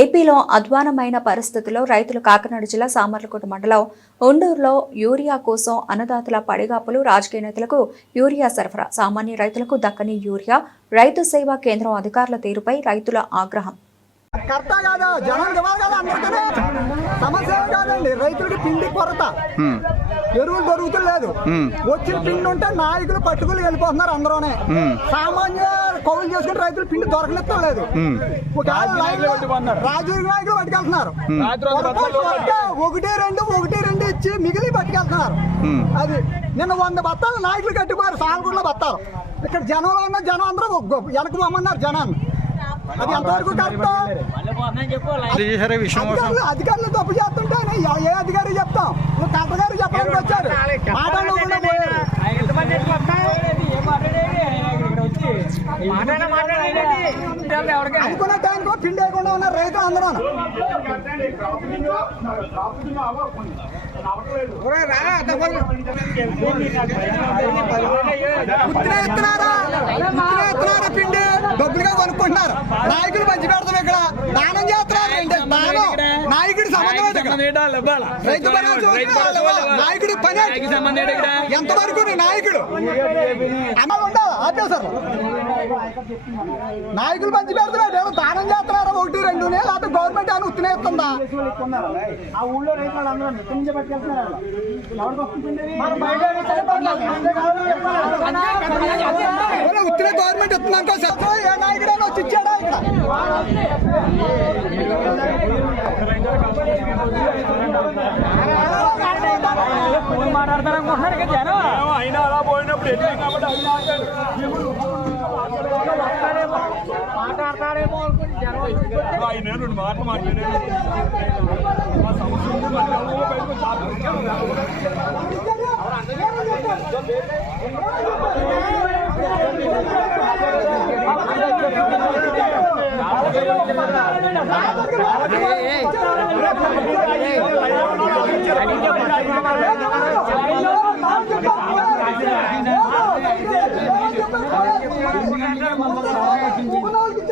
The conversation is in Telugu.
ఏపీలో అధ్వానమైన పరిస్థితుల్లో రైతులు కాకినాడ జిల్లా సామర్లకోట మండలం ఉండూరులో యూరియా కోసం అన్నదాతల పడిగాపులు రాజకీయ నేతలకు యూరియా సరఫరా. సామాన్య రైతులకు దక్కని యూరియా రైతు సేవా కేంద్రం అధికారుల తీరుపై రైతుల ఆగ్రహం. కర్త కాదా? జనానికి ఇవ్వాలి కదా అందరికీ సమస్య కాదండి. రైతులకి పిండి కొరత. ఎరువులు దొరుకుతలేదు వచ్చిన పిండి ఉంటే నాయకులు పట్టుకుని వెళ్ళిపోతున్నారు అందరూనే. సామాన్య కౌలు చేసుకుని రైతులు పిండి దొరకనిస్తం లేదు. రాజురి నాయకులు పట్టుకెళ్తున్నారు. ఒకటి రెండు ఒకటి రెండు ఇచ్చి మిగిలి పట్టుకెళ్తున్నారు. అది నిన్న వంద బత్తాలు నాయకులు కట్టిపోయారు సాలగూడలో బత్తాలు. ఇక్కడ జనంలో ఉన్న జనం అందరూ వెనక పోమన్నారు జనాన్ని. అది ఎంతవరకు కరెక్ట్ అధికారులు తప్పు చేస్తుంటే ఏ- ఏ అధికారి చెప్తాం? నువ్వు కలెక్టర్ గారు చెప్పడానికి వచ్చారు. పోయారు అనుకున్న టైంకి పిండి వేయకుండా ఉన్న రైతులు అందరూ ఇస్తున్నారా పిండి? డబ్బులుగా కొనుక్కుంటున్నారు. నాయకులు మంచి పెడతాం ఇక్కడ దానం చేస్తున్నారు ఏంటి? దానం నాయకుడి సంబంధం? రైతు ఉందా? నాయకుడి పని ఏంటి? ఎంతవరకు నీ నాయకుడు అమలు ఉండాలి ఆపేశారు. నాయకులు మంచి పెడుతున్నారు ఏమో దానం చేస్తున్నారా? ఒకటి రెండు లేకపోతే గవర్నమెంట్ అని ఉత్తినే ఇస్తుందా ఆ ఊళ్ళో రైతులు అందరూ ఎక్కడి నుంచి పట్టుకెళ్తున్నారు ఉత్తినే గవర్నమెంట్ ఇస్తున్నాక ఏ నాయకుడైనా వచ్చి ఇచ్చాడా ఇక్కడ? అయినా అలా పోయినప్పుడు ఎట్లా కాబట్టి అది మాట్లాడు. ఆయన రెండు మాటలు మాట్లాడాడు మా బయటకు వచ్చి నాయకులు పనండి ఇద్దరు